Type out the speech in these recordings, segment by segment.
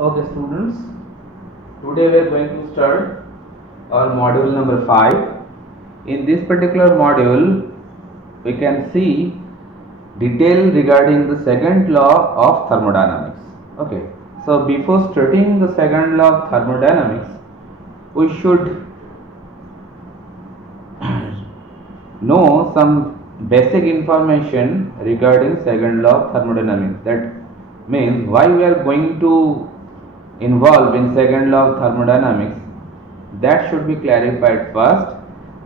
Okay students, today we are going to start our module number 5. In this particular module, we can see detail regarding the second law of thermodynamics. Okay, so before studying the second law of thermodynamics, we should know some basic information regarding second law of thermodynamics. That means why we are going to involved in second law of thermodynamics, that should be clarified first.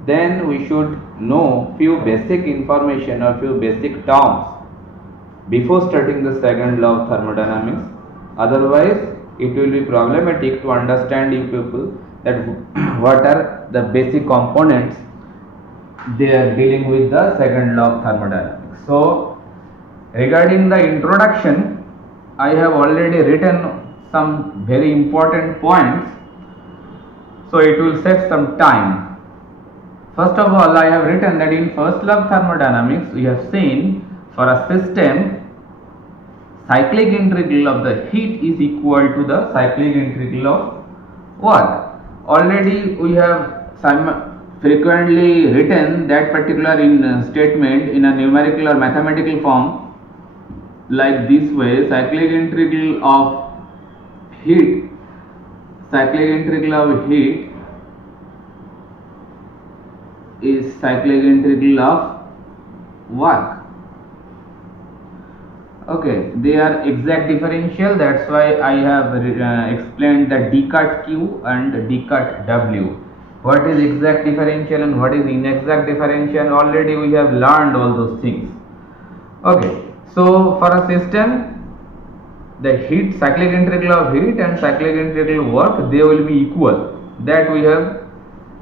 Then we should know few basic information or few basic terms before starting the second law of thermodynamics. Otherwise it will be problematic to understand you people that what are the basic components they are dealing with the second law of thermodynamics. So regarding the introduction, I have already written some very important points, so it will save some time. First of all, I have written that in first law of thermodynamics we have seen for a system cyclic integral of the heat is equal to the cyclic integral of work. Already we have frequently written that particular statement in a numerical or mathematical form like this way: cyclic integral of heat, cyclic integral of heat is cyclic integral of work. Okay, they are exact differential, that's why I have explained the d cut q and d cut w. What is exact differential and what is inexact differential, already we have learned all those things. Okay, so for a system, the heat, cyclic integral of heat and cyclic integral work, they will be equal. That we have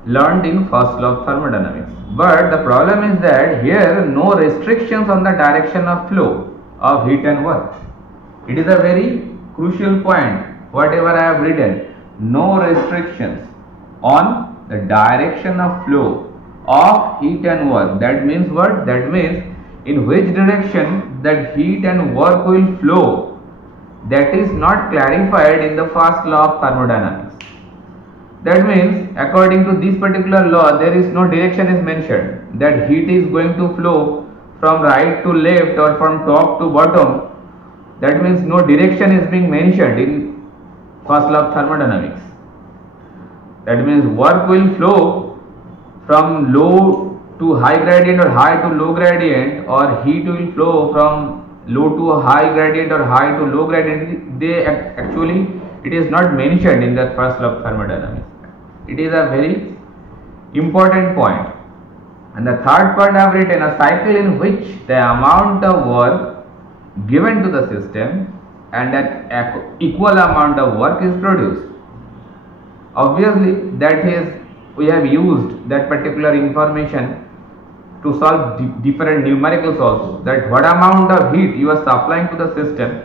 learned in first law of thermodynamics. But the problem is that here no restrictions on the direction of flow of heat and work. It is a very crucial point. Whatever I have written, no restrictions on the direction of flow of heat and work. That means what? That means in which direction that heat and work will flow. That is not clarified in the first law of thermodynamics. That means according to this particular law, there is no direction is mentioned that heat is going to flow from right to left or from top to bottom. That means no direction is being mentioned in first law of thermodynamics. That means work will flow from low to high gradient or high to low gradient, or heat will flow from low to high gradient or high to low gradient. They actually, it is not mentioned in the first law of thermodynamics. It is a very important point. And the third point I have written, a cycle in which the amount of work given to the system and an equal amount of work is produced. Obviously that is, we have used that particular information to solve different numericals also, that what amount of heat you are supplying to the system,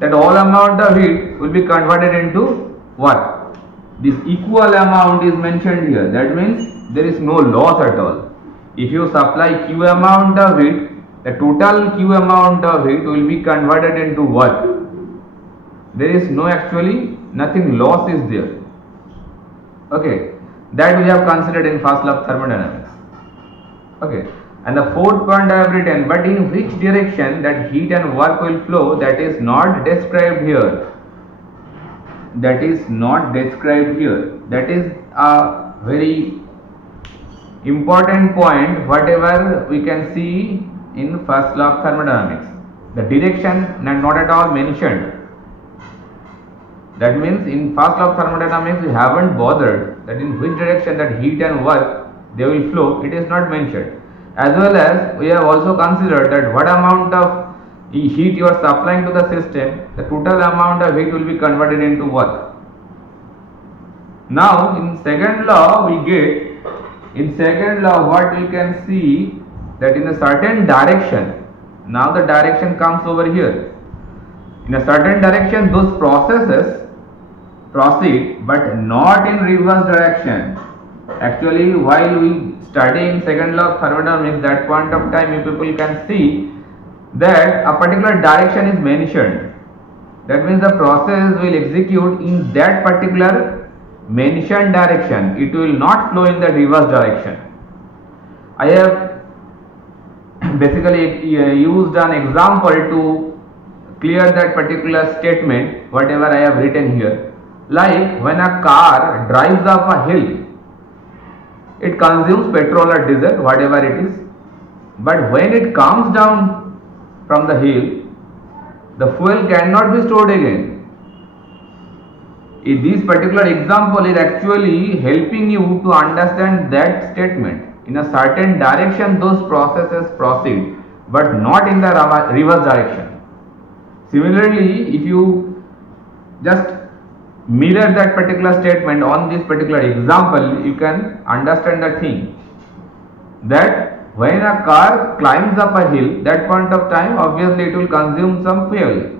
that all amount of heat will be converted into work. This equal amount is mentioned here. That means there is no loss at all. If you supply Q amount of heat, the total Q amount of heat will be converted into work. There is no actually nothing loss is there. Okay, that we have considered in first law of thermodynamics. Okay, and the fourth point I have written, but in which direction that heat and work will flow, that is not described here. That is not described here. That is a very important point, whatever we can see in first law of thermodynamics. The direction not at all mentioned. That means in first law of thermodynamics we haven't bothered that in which direction that heat and work they will flow, it is not mentioned. As well as we have also considered that what amount of heat you are supplying to the system, the total amount of heat will be converted into work. Now in second law we get, in second law what we can see, that in a certain direction, now the direction comes over here, in a certain direction those processes proceed but not in reverse direction. Actually while we studying second law of thermodynamics, that point of time you people can see that a particular direction is mentioned. That means the process will execute in that particular mentioned direction. It will not flow in the reverse direction. I have basically used an example to clear that particular statement, whatever I have written here. Like when a car drives up a hill, it consumes petrol or diesel, whatever it is. But when it comes down from the hill, the fuel cannot be stored again. This particular example is actually helping you to understand that statement. In a certain direction those processes proceed, but not in the reverse direction. Similarly, if you just mirror that particular statement on this particular example, you can understand the thing that when a car climbs up a hill, that point of time obviously it will consume some fuel.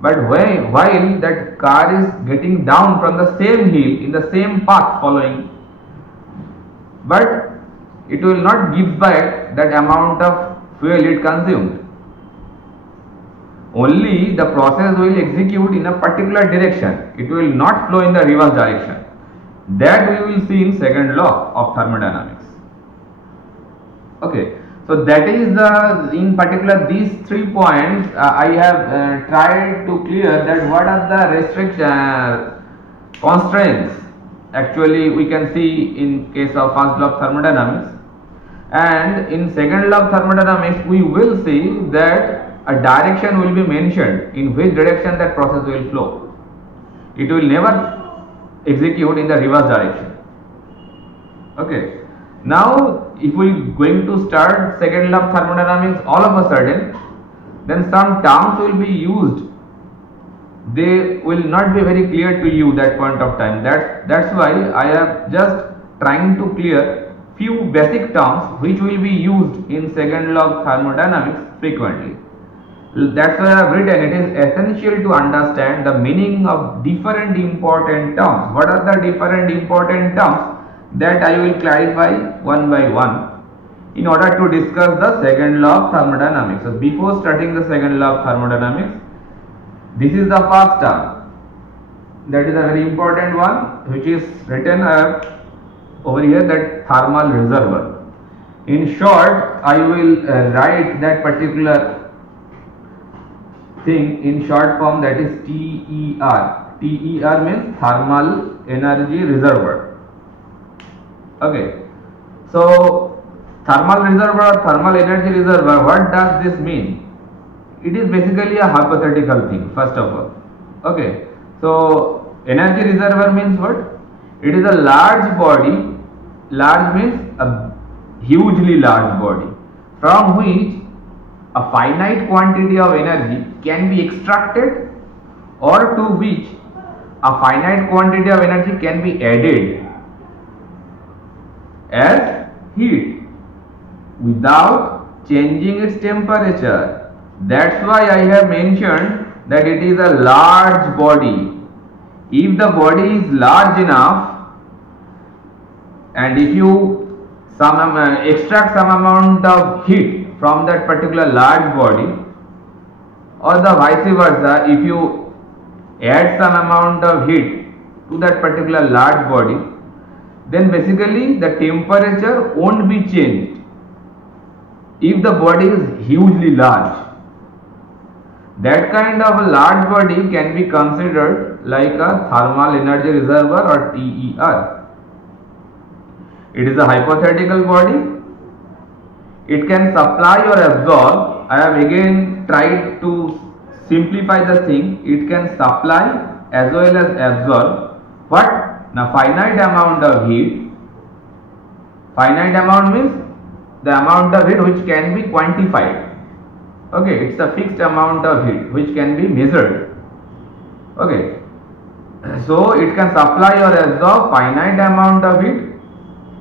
But while that car is getting down from the same hill in the same path following, but it will not give back that amount of fuel it consumed. Only the process will execute in a particular direction. It will not flow in the reverse direction. That we will see in second law of thermodynamics. Okay, so that is in particular these 3 points I have tried to clear that what are the restriction constraints actually we can see in case of first law of thermodynamics, and in second law of thermodynamics we will see that a direction will be mentioned in which direction that process will flow. It will never execute in the reverse direction. Okay. Now, if we are going to start second law of thermodynamics all of a sudden, then some terms will be used. They will not be very clear to you that point of time. That's why I am just trying to clear few basic terms which will be used in second law of thermodynamics frequently. That's why I have written it is essential to understand the meaning of different important terms. What are the different important terms? That I will clarify one by one in order to discuss the second law of thermodynamics. So before starting the second law of thermodynamics, this is the first term. That is a very important one which is written over here, that thermal reservoir. In short, I will write that particular thing in short form, that is TER. TER means thermal energy reservoir. Okay, so thermal reservoir, thermal energy reservoir, what does this mean? It is basically a hypothetical thing, first of all. Okay, so energy reservoir means what? It is a large body, large means a hugely large body, from which a finite quantity of energy can be extracted, or to which a finite quantity of energy can be added as heat without changing its temperature. That's why I have mentioned that it is a large body. If the body is large enough, and if you extract some amount of heat from that particular large body, or the vice versa, if you add some amount of heat to that particular large body, then basically the temperature won't be changed if the body is hugely large. That kind of a large body can be considered like a thermal energy reservoir, or TER. It is a hypothetical body. It can supply or absorb. I have again tried to simplify the thing. It can supply as well as absorb what? Now, finite amount of heat. Finite amount means the amount of heat which can be quantified. Okay, it's a fixed amount of heat which can be measured. Okay, so it can supply or absorb finite amount of heat.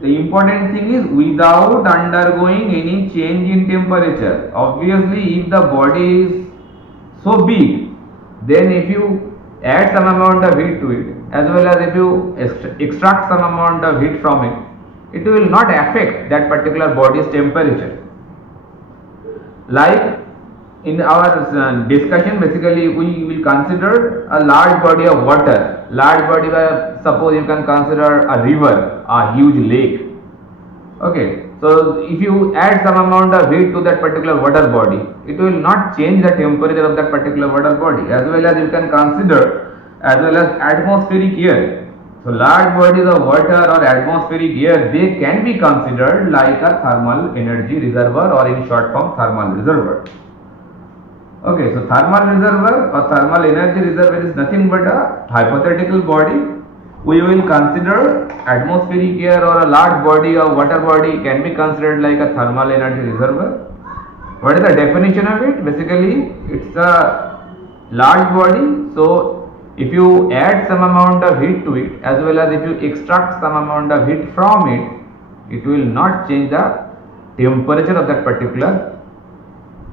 The important thing is without undergoing any change in temperature. Obviously, if the body is so big, then if you add some amount of heat to it, as well as if you extract some amount of heat from it, it will not affect that particular body's temperature. Like in our discussion, basically we will consider a large body of water. Large body, suppose you can consider a river, a huge lake. Okay, so if you add some amount of heat to that particular water body, it will not change the temperature of that particular water body. As well as you can consider as well as atmospheric air. So large bodies of water or atmospheric air, they can be considered like a thermal energy reservoir, or in short form thermal reservoir. Okay, so thermal reservoir or thermal energy reservoir is nothing but a hypothetical body. We will consider atmospheric air or a large body or water body can be considered like a thermal energy reservoir. What is the definition of it? Basically, it's a large body. So if you add some amount of heat to it, as well as if you extract some amount of heat from it, it will not change the temperature of that particular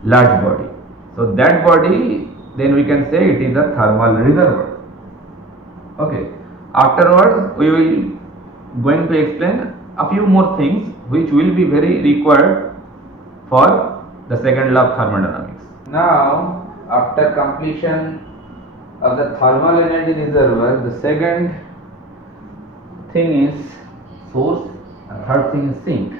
large body. So that body, then we can say it is a thermal reservoir. Okay. Afterwards, we will going to explain a few more things which will be very required for the second law of thermodynamics. Now, after completion of the thermal energy reservoir, the second thing is source and third thing is sink.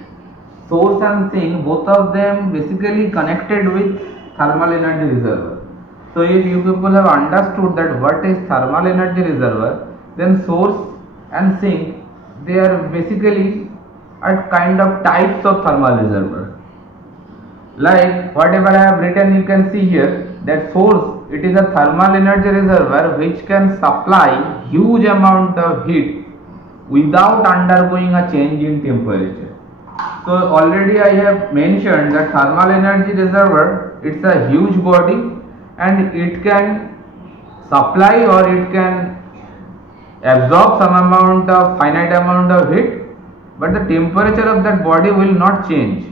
Source and sink, both of them basically connected with thermal energy reservoir. So if you people have understood that what is thermal energy reservoir, then source and sink, they are basically a kind of types of thermal reservoir. Like whatever I have written, you can see here that source, it is a thermal energy reservoir which can supply huge amount of heat without undergoing a change in temperature. So already I have mentioned that thermal energy reservoir, it's a huge body and it can supply or it can absorb some amount of finite amount of heat, but the temperature of that body will not change.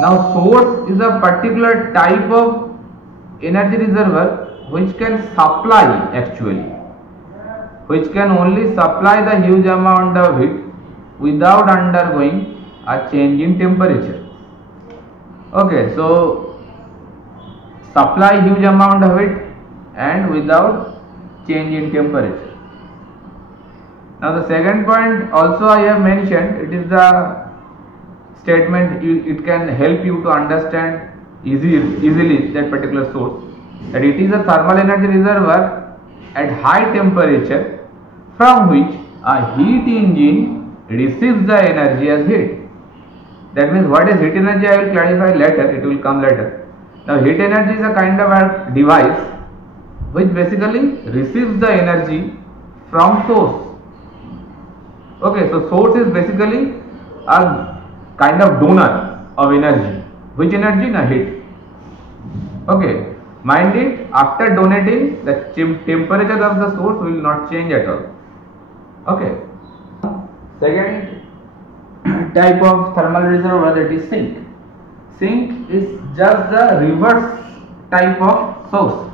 Now source is a particular type of energy reservoir which can supply actually, which can only supply the huge amount of heat without undergoing a change in temperature. Okay, so supply huge amount of heat and without change in temperature. Now the second point also I have mentioned, it is the statement, it can help you to understand easily that particular source, that it is a thermal energy reservoir at high temperature from which a heat engine receives the energy as heat. That means what is heat energy I will clarify later, it will come later. Now heat energy is a kind of a device which basically receives the energy from source. Okay, so source is basically a kind of donor of energy. Which energy? Na heat. Okay, mind it, after donating, the temperature of the source will not change at all. Okay. Second type of thermal reservoir, that is sink. Sink is just the reverse type of source.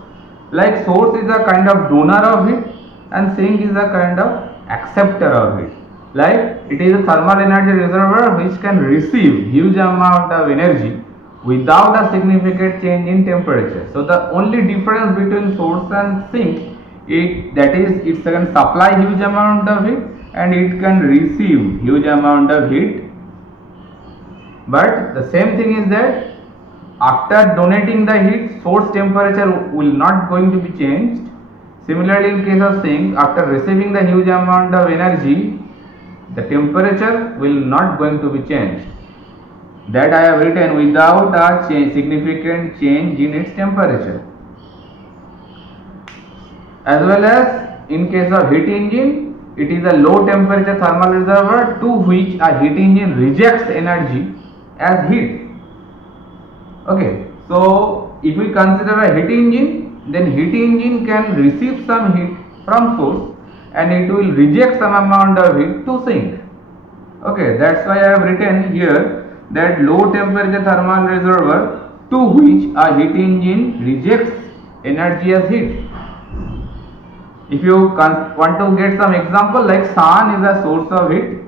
Like source is a kind of donor of heat and sink is a kind of acceptor of heat. Like it is a thermal energy reservoir which can receive huge amount of energy without a significant change in temperature. So the only difference between source and sink, it can supply huge amount of heat and it can receive huge amount of heat. But the same thing is that after donating the heat, source temperature will not going to be changed. Similarly, in case of sink, after receiving the huge amount of energy, the temperature will not going to be changed. That I have written without a significant change in its temperature. As well as in case of heat engine, it is a low temperature thermal reservoir to which a heat engine rejects energy as heat. Okay, so if we consider a heat engine, then heat engine can receive some heat from source and it will reject some amount of heat to sink. Okay, that's why I have written here that low temperature thermal reservoir to which a heat engine rejects energy as heat. If you want to get some example, like sun is a source of heat.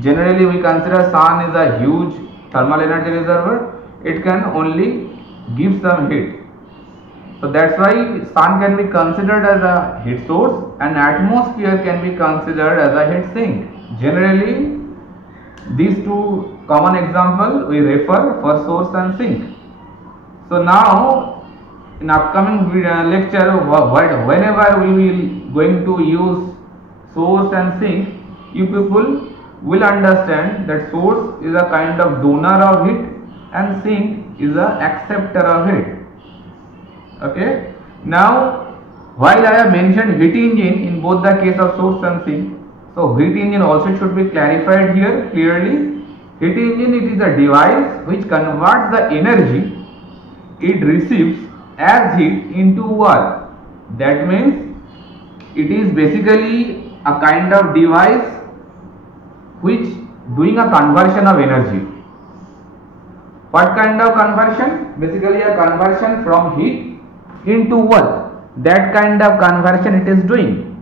Generally we consider sun is a huge thermal energy reservoir. It can only gives some heat. So that's why sun can be considered as a heat source and atmosphere can be considered as a heat sink. Generally, these two common examples we refer for source and sink. So now in upcoming lecture, whenever we will going to use source and sink, you people will understand that source is a kind of donor of heat and sink is a acceptor of heat. Okay. Now, while I have mentioned heat engine in both the case of source and sink, so heat engine also should be clarified here clearly. Heat engine, it is a device which converts the energy it receives as heat into work. That means it is basically a kind of device which doing a conversion of energy. What kind of conversion? Basically a conversion from heat into work. That kind of conversion it is doing.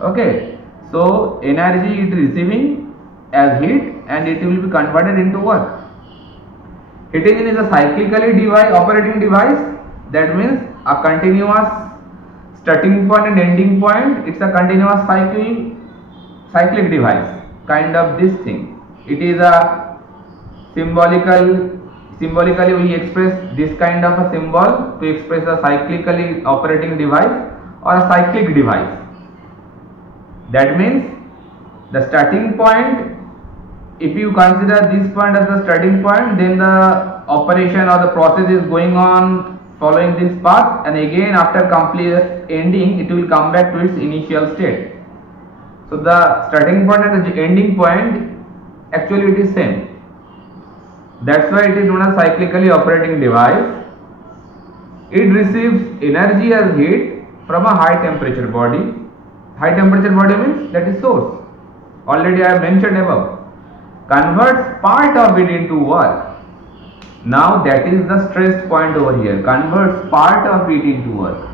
Okay. So energy it is receiving as heat and it will be converted into work. Heat engine is a cyclically operating device. That means a continuous starting point and ending point. It's a continuous cyclic device, kind of this thing. It is a symbolically we express this kind of a symbol to express a cyclically operating device or a cyclic device. That means the starting point, if you consider this point as the starting point, then the operation or the process is going on following this path, and again after complete ending it will come back to its initial state. So the starting point and the ending point actually it is same. That's why it is known as cyclically operating device. It receives energy as heat from a high temperature body. High temperature body means that is source. Already I have mentioned above. Converts part of it into work. Now that is the stressed point over here. Converts part of it into work.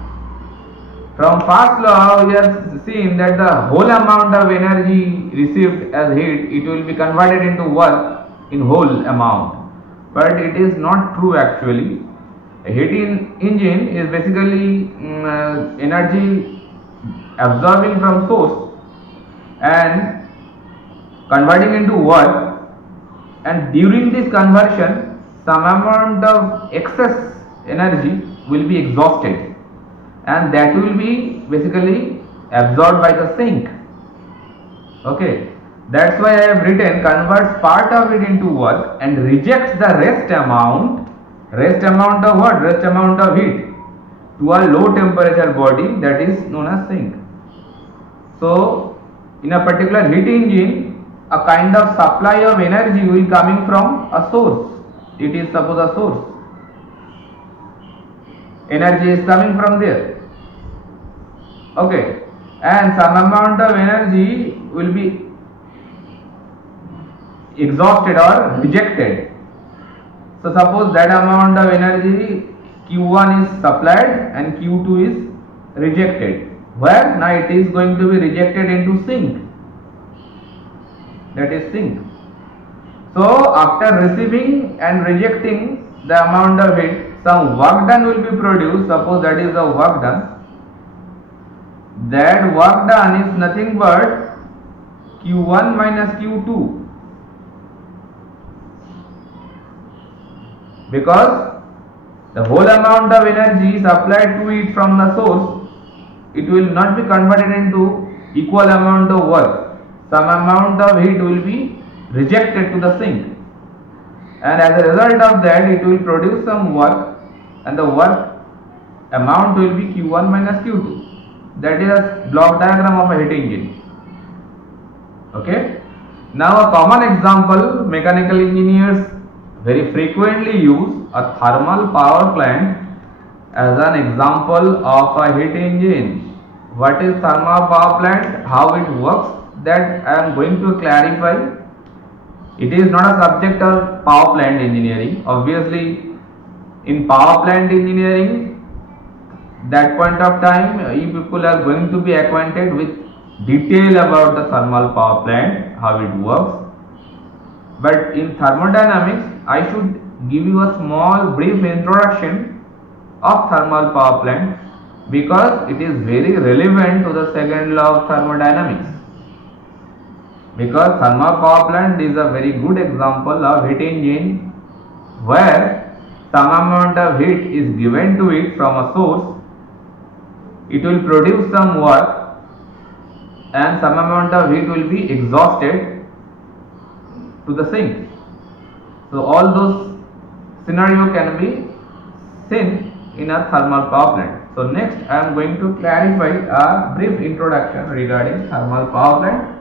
From first law we have seen that the whole amount of energy received as heat, it will be converted into work in whole amount. But it is not true actually. A heat engine is basically energy absorbing from source and converting into work, and during this conversion some amount of excess energy will be exhausted and that will be basically absorbed by the sink. Okay, that's why I have written converts part of it into work and rejects the rest amount of what? Rest amount of heat to a low temperature body, that is known as sink. So in a particular heat engine, a kind of supply of energy will coming from a source. It is suppose a source. Energy is coming from there. Okay, and some amount of energy will be exhausted or rejected. So suppose that amount of energy Q1 is supplied and Q2 is rejected. Where? Now it is going to be rejected into sink. That is sink. So after receiving and rejecting the amount of heat, some work done will be produced. Suppose that is the work done. That work done is nothing but Q1 minus Q2. Because the whole amount of energy supplied to it from the source, it will not be converted into equal amount of work. Some amount of heat will be rejected to the sink, and as a result of that it will produce some work, and the work amount will be Q1 minus Q2. That is a block diagram of a heat engine. Okay. Now a common example mechanical engineers very frequently use a thermal power plant as an example of a heat engine. What is thermal power plant? How it works? That I am going to clarify. It is not a subject of power plant engineering. Obviously, in power plant engineering, that point of time, you people are going to be acquainted with detail about the thermal power plant, how it works. But in thermodynamics, I should give you a small brief introduction of thermal power plant because it is very relevant to the second law of thermodynamics. Because thermal power plant is a very good example of heat engine where some amount of heat is given to it from a source. It will produce some work and some amount of heat will be exhausted to the sink. So all those scenario can be seen in a thermal power plant. So next I am going to clarify a brief introduction regarding thermal power plant.